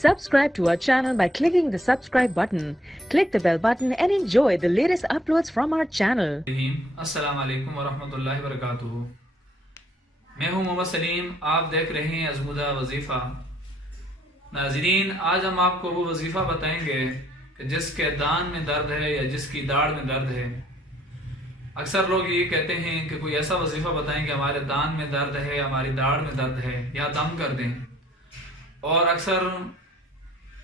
Subscribe to our channel by clicking the subscribe button. Click the bell button and enjoy the latest uploads from our channel. السلام علیکم ورحمۃ اللہ وبرکاتہ. میں ہوں محمد سلیم. آپ دیکھ رہے ہیں ازمودہ وظیفہ. ناظرین، آج ہم آپ کو وہ وظیفہ بتائیں گے کہ جس کے دان میں درد ہے یا جس کی داڑھ میں درد ہے. اکثر لوگ یہ کہتے ہیں کہ کوئی ایسا وظیفہ بتائیں کہ ہمارے دان میں درد ہے، ہماری داڑھ میں درد ہے، یا دم کر دیں. اور اکثر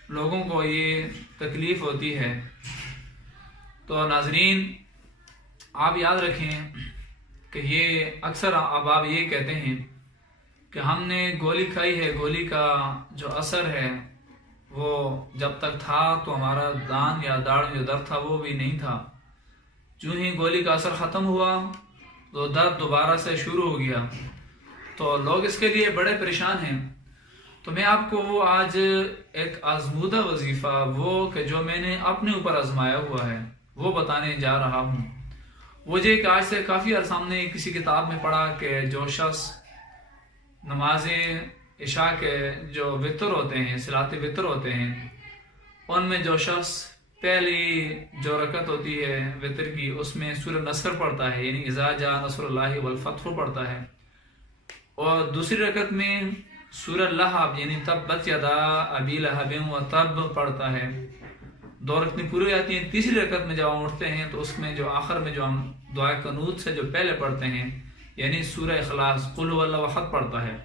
لوگوں کو یہ تکلیف ہوتی ہے. تو ناظرین، آپ یاد رکھیں کہ یہ اکثر اب آپ یہ کہتے ہیں کہ ہم نے گولی کھائی ہے، گولی کا جو اثر ہے وہ جب تک تھا تو ہمارا دان یا داڑھ میں جو درد تھا وہ بھی نہیں تھا. جو ہی گولی کا اثر ختم ہوا تو درد دوبارہ سے شروع ہو گیا. تو لوگ اس کے لیے بڑے پریشان ہیں. تو میں آپ کو وہ آج ایک آزمودہ وظیفہ، وہ کہ جو میں نے اپنے اوپر آزمایا ہوا ہے، وہ بتانے جا رہا ہوں. مجھے کہ آج سے کافی عرصہ ہم نے کسی کتاب میں پڑھا کہ جو شخص نماز عشاء کے جو وطر ہوتے ہیں، صلاۃ وطر ہوتے ہیں، ان میں جو شخص پہلی جو رکعت ہوتی ہے وطر کی، اس میں سورہ نصر پڑھتا ہے، یعنی اذا جاء نصر اللہ والفتح پڑھتا ہے، اور دوسری رکعت میں سورہ لہب یعنی تبت یدا ابی لہب و تب پڑھتا ہے. 2 رکعتیں پوری ہو جاتی ہیں. تیسری رکعت میں جب ہم اٹھتے ہیں تو اس میں جو آخر میں جو ہم دعائے قنوت سے جو پہلے پڑھتے ہیں، یعنی سورہ اخلاص قل هو اللہ احد پڑھتا ہے،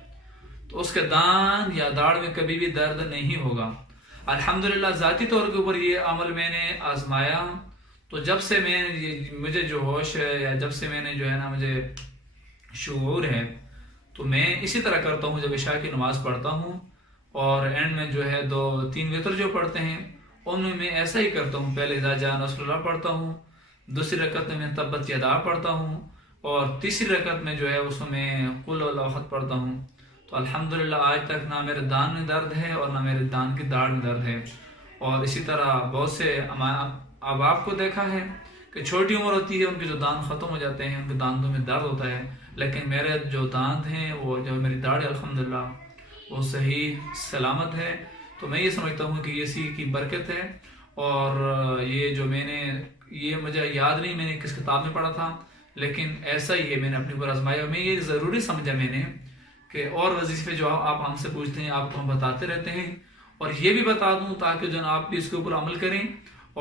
تو اس کے دان یا داڑھ میں کبھی بھی درد نہیں ہوگا. الحمدللہ ذاتی طور کے اوپر یہ عمل میں نے آزمایا. تو جب سے مجھے جو ہوش ہے یا جب سے میں نے جو ہے نا مجھے شعور ہے، تو میں اسی طرح کرتا ہوں. جب عشاء کی نماز پڑھتا ہوں اور اینڈ میں جو ہے 2-3 وطر جو پڑھتے ہیں ان میں ایسا ہی کرتا ہوں. پہلے اذا جاء نصر اللہ پڑھتا ہوں، دوسری رکعت میں تبت یدا پڑھتا ہوں، اور تیسری رکعت میں جو ہے اس میں قل اللہ احد پڑھتا ہوں. تو الحمدللہ آج تک نہ میرے دان میں درد ہے اور نہ میرے دان کی داڑھ میں درد ہے. اور اسی طرح بہت سے اب آپ کو دیکھا ہے کہ چھوٹی عمر ہوتی ہے، ان کے جو دان ختم ہو جاتے ہیں، ان کے دانتوں میں درد ہوتا ہے، لیکن میرے جو دانت ہیں، وہ جو میری داڑھ ہے الحمدللہ وہ صحیح سلامت ہے. تو میں یہ سمجھتا ہوں کہ یہ اسی کی برکت ہے. اور یہ جو یہ مجھے یاد نہیں میں نے کس کتاب میں پڑھا تھا، لیکن ایسا ہی ہے، میں نے اپنے اوپر آزمایا. میں یہ ضروری سمجھا میں نے کہ اور وظیفے جو آپ ہم سے پوچھتے ہیں آپ کو ہم بتاتے رہتے ہیں، اور یہ بھی بتا دوں تاکہ جو آپ بھی اس کے اوپر عمل کریں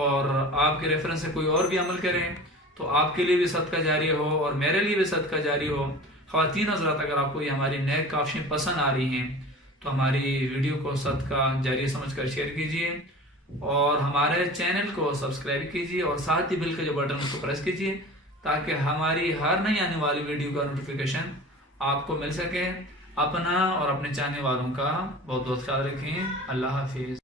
اور آپ کے ریفرنس سے کوئی اور بھی عمل کریں، تو آپ کے لیے بھی صدقہ جاری ہو اور میرے لیے بھی صدقہ جاری ہو. خواتین حضرات، اگر آپ کو یہ ہماری نئے کافشیں پسند آ رہی ہیں تو ہماری ویڈیو کو صدقہ جاری سمجھ کر شیئر کیجئے، اور ہمارے چینل کو سبسکرائب کیجئے، اور ساتھ ہی بل کا جو بٹن اس کو پریس کیجئے تاکہ ہماری ہر نئی آنے والی ویڈیو کا نوٹیفیکیشن آپ کو مل سکے. اپنا اور اپنے چاہنے والوں کا بہت بہت خیال رکھیں. اللہ حافظ.